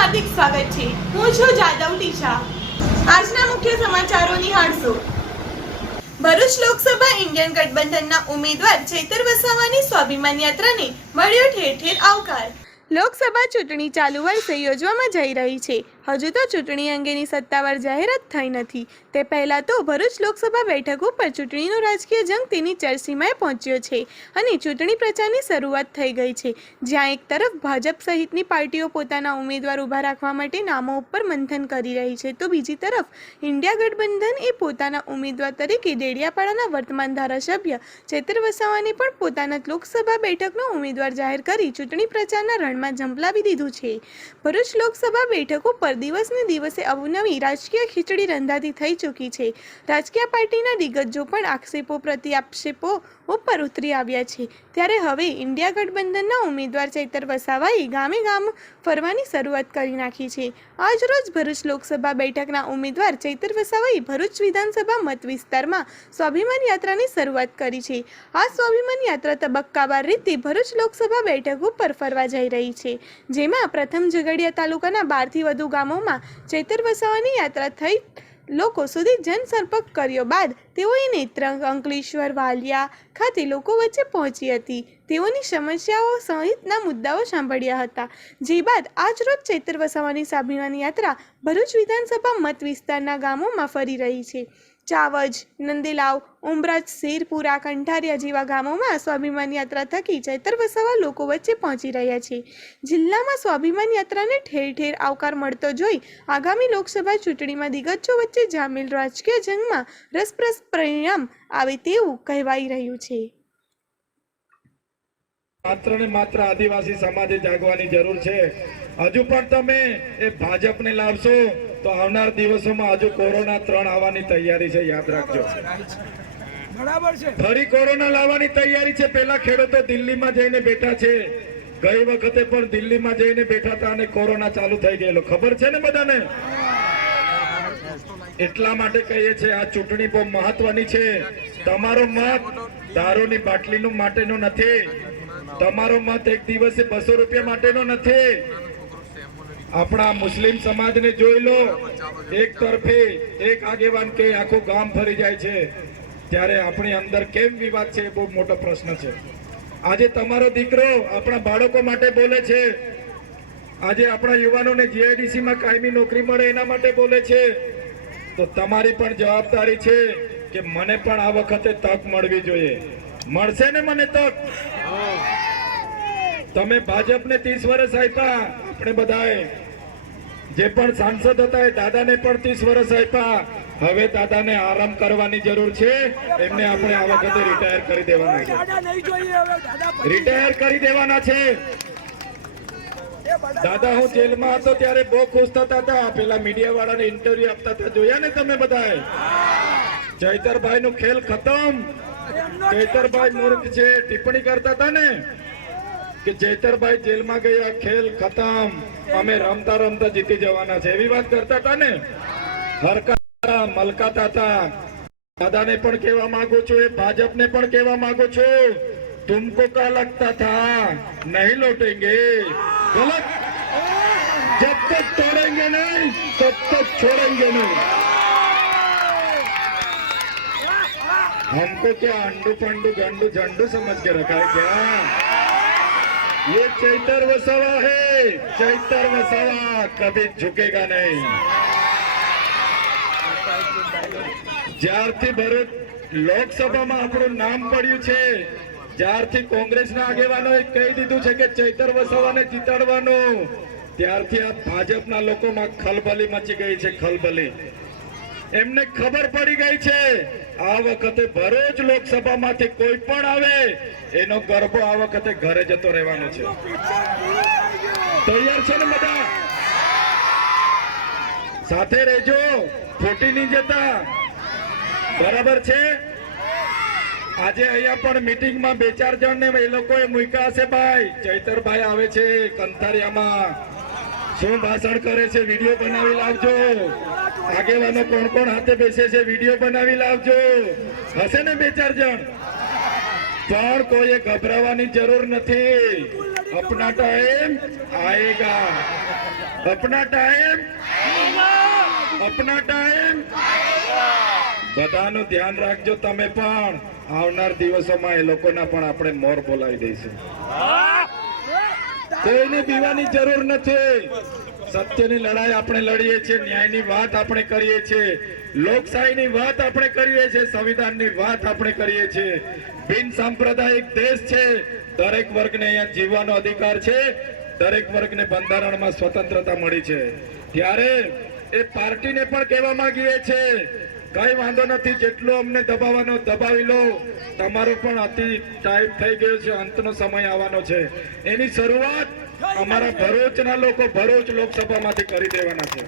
હાર્દિક સ્વાગત છે। હું છું જાદવ ટીશા। આજના મુખ્ય સમાચારો નિહાળશો। ભરૂચ લોકસભા ઇન્ડિયન ગઠબંધનના ઉમેદવાર ચૈતર વસાવાની સ્વાભિમાન યાત્રાને મળ્યો ઠેર ઠેર આવકાર। લોકસભા ચૂંટણી ચાલુ વર્ષે યોજવામાં જઈ રહી છે। હજુ તો ચૂંટણી અંગેની સત્તાવાર જાહેરાત થઈ નથી। તે પહેલા તો ભરૂચ લોકસભા બેઠક ઉપર ચૂંટણીનો રાજકીય જંગ તેની ચરસીમાએ પહોંચ્યો છે અને ચૂંટણી પ્રચારની શરૂઆત થઈ ગઈ છે, જ્યાં એક તરફ ભાજપ સહિતની પાર્ટીઓ પોતાના ઉમેદવાર ઊભા રાખવા માટે નામો ઉપર મંથન કરી રહી છે, તો બીજી તરફ ઇન્ડિયા ગઠબંધન એ પોતાના ઉમેદવાર તરીકે ડેડિયાપાડાના વર્તમાન ધારાસભ્ય ચૈતર વસાવાને પણ પોતાના લોકસભા બેઠકનો ઉમેદવાર જાહેર કરી ચૂંટણી પ્રચારના રણમાં ઝંપલાવી દીધું છે। ભરૂચ લોકસભા બેઠક ઉપર દિવસને દિવસે અવનવી રાજકીય ખીચડી રંધાતી થઈ ચૂકી છે। રાજકીય પાર્ટીના દિગ્ગજો પણ આક્ષેપો પ્રતિ આક્ષેપો ઉપર ઉતરી આવ્યા છે, ત્યારે હવે ઇન્ડિયા ગઠબંધનના ઉમેદવાર ચૈતર વસાવાએ ગામે ગામ ફરવાની શરૂઆત કરી નાખી છે। આજ રોજ ભરૂચ લોકસભા બેઠકના ઉમેદવાર ચૈતર વસાવાએ ભરૂચ વિધાનસભા મત વિસ્તારમાં સ્વાભિમાન યાત્રાની શરૂઆત કરી છે। આ સ્વાભિમાન યાત્રા તબક્કાવાર રીતે ભરૂચ લોકસભા બેઠક ઉપર ફરવા જઈ રહી છે, જેમાં પ્રથમ ઝઘડિયા તાલુકાના 12 થી વધુ ગામોમાં ચૈતર વસાવાની યાત્રા થઈ લોકો સુધી જનસંપર્ક કર્યો બાદ તેઓએ નેત્રંગ, અંકલેશ્વર, વાલિયા ખાતે લોકો વચ્ચે પહોંચી હતી। તેઓની સમસ્યાઓ સહિતના મુદ્દાઓ સાંભળ્યા હતા, જે બાદ આજ રોજ ચૈતર વસાવાની સ્વાભિમાન યાત્રા ભરૂચ વિધાનસભા મત વિસ્તારના ગામોમાં ફરી રહી છે। ચાવજ, નંદેલાવ, ઉમરાજ, શેરપુરા, કંઠારિયા જેવા ગામોમાં સ્વાભિમાન યાત્રા થકી ચૈતર વસાવા લોકો વચ્ચે પહોંચી રહ્યા છે। જિલ્લામાં સ્વાભિમાન યાત્રાને ઠેર ઠેર આવકાર મળતો જોઈ આગામી લોકસભા ચૂંટણીમાં દિગ્ગજો વચ્ચે જામેલ રાજકીય જંગમાં રસપ્રદ પરિણામ આવે તેવું કહેવાઈ રહ્યું છે। માત્ર ને માત્ર આદિવાસી સમાજે જાગવાની જરૂર છે। હજુ પણ તમે એ ભાજપને લાવશો તો આવનાર દિવસોમાં હજુ કોરોના 3 આવવાની તૈયારી છે, યાદ રાખજો। બરાબર છે, ફરી કોરોના લાવવાની તૈયારી છે। પહેલા ખેડૂતો દિલ્હીમાં જઈને બેઠા છે, ગઈ વખતે પણ દિલ્હીમાં જઈને બેઠા હતા અને કોરોના ચાલુ થઈ ગયેલો, ખબર છે ને બધાને। એટલા માટે કહીએ છીએ આ ચૂંટણી બહુ મહત્વની છે। તમારો મત દારૂની બાટલીનું માટેનો નથી, તમારો મત એક દિવસે 200 રૂપિયા માટેનો નથી। આપણા મુસ્લિમ સમાજને જોઈ લો, એક તરફે એક આગેવાન કે આખું ગામ ફરી જાય છે, ત્યારે આપણી અંદર કેમ વિવાદ છે એ બહુ મોટો પ્રશ્ન છે। આજે તમારો દીકરો આપણા બાળકો માટે બોલે છે, આજે આપણા યુવાનોને જીઆઈડીસી માં કાયમી નોકરી મળે એના માટે બોલે છે, તો તમારી પણ જવાબદારી છે કે મને પણ આ વખતે તક મળવી જોઈએ। મળશે ને મને તક? તમે ભાજપને 30 વર્ષ આપ્યા, આપણે બધાએ જે પણ સાંસદ હતા એ દાદાને પણ 30 વર્ષ આપ્યા। હવે દાદાને આરામ કરવાની જરૂર છે, એમને આપણે આ વખતે રિટાયર કરી દેવાના છે, રિટાયર કરી દેવાના છે। દાદા હું જેલમાં હતો ત્યારે બહુ ખુશ થતા હતા, પેલા મીડિયા વાળાને ઇન્ટરવ્યુ આપતા હતા, જોયા ને તમે બધાએ? ચૈતરભાઈ નું ખેલ ખતમ। ચૈતરભાઈ મૂર્ખ છે ટિપ્પણી કરતા હતા ને કે ચૈતરભાઈ જેલમાં ગયા, ખેલ ખતમ, અમે રમતા રમતા જીતી જવાના છે, એવી વાત કરતા હતા ને, હરકતા મલકાતા હતા। દાદાને પણ કહેવા માંગુ છું, એ ભાજપને પણ કહેવા માંગુ છું, तुमको क्या लगता था नहीं लौटेंगे? गलत। जब तक तोड़ेंगे नहीं तब तक छोड़ेंगे नहीं। हमको क्या अंडू पंडू गंडू झंडू समझ के रखा है क्या? ये चैतर वसावा है, चैतर वसावा कभी झुकेगा नहीं। જ્યારથી ભરૂચ લોકસભામાં આપણું નામ પડ્યું છે, જ્યારથી કોંગ્રેસના આગેવાનોએ કહી દીધું છે કે ચૈતર વસાવાને જીતાડવાનું, ત્યારથી આ ભાજપના લોકોમાં ખલબલી મચી ગઈ છે, ખલબલી। એમને ખબર પડી ગઈ છે આ વખતે ભરૂચ લોકસભામાંથી કોઈ પણ આવે એનો ગરબો આ વખતે ઘરે જતો રહેવાનો છે। તૈયાર છે ને બધા? સાથે રહેજો, ખોટી નહીં જતા, બરાબર છે? આજે અહીંયા પણ મીટિંગમાં 2-4 જણ ને એ લોકોએ મૂક્યા હશે, ભાઈ ચૈતરભાઈ આવે છે કંથારિયામાં, શું ભાષણ કરે છે વિડીયો બનાવી લાવજો, આગેવાનો કોણ કોણ હાથે બેસે છે વિડીયો બનાવી લાવજો। હશે ને 2-4 જણ? પણ કોઈએ ગભરાવાની જરૂર નથી। अपना टाइम आएगा, अपना टाइम अपना ટાઈમ બધાનું ધ્યાન રાખજો. તમે પણ આવનાર દિવસોમાં એ લોકોના પણ આપણે મોર બોલાવી દઈશું. કોઈને બીવાની જરૂર નથી. સત્યની લડાઈ આપણે લડીએ છીએ, ન્યાયની વાત આપણે કરીએ છીએ, લોકશાહીની વાત આપણે કરીએ છીએ, સંવિધાનની વાત આપણે કરીએ છીએ. બિન સાંપ્રદાયિક દેશ છે, દરેક વર્ગને અહીંયા જીવવાનો અધિકાર છે, દરેક વર્ગને બંધારણમાં સ્વતંત્રતા મળી છે. ત્યારે એ પાર્ટીને પણ કહેવા માંગીએ છે કઈ વાંધો નથી, જેટલો અમને દબાવવાનો દબાવી લો, તમારો પણ અતિ ટાઈમ થઈ ગયો છે, અંતનો સમય આવવાનો છે. એની શરૂઆત અમારા ભરૂચના લોકો ભરૂચ લોકસભામાંથી કરી દેવાના છે.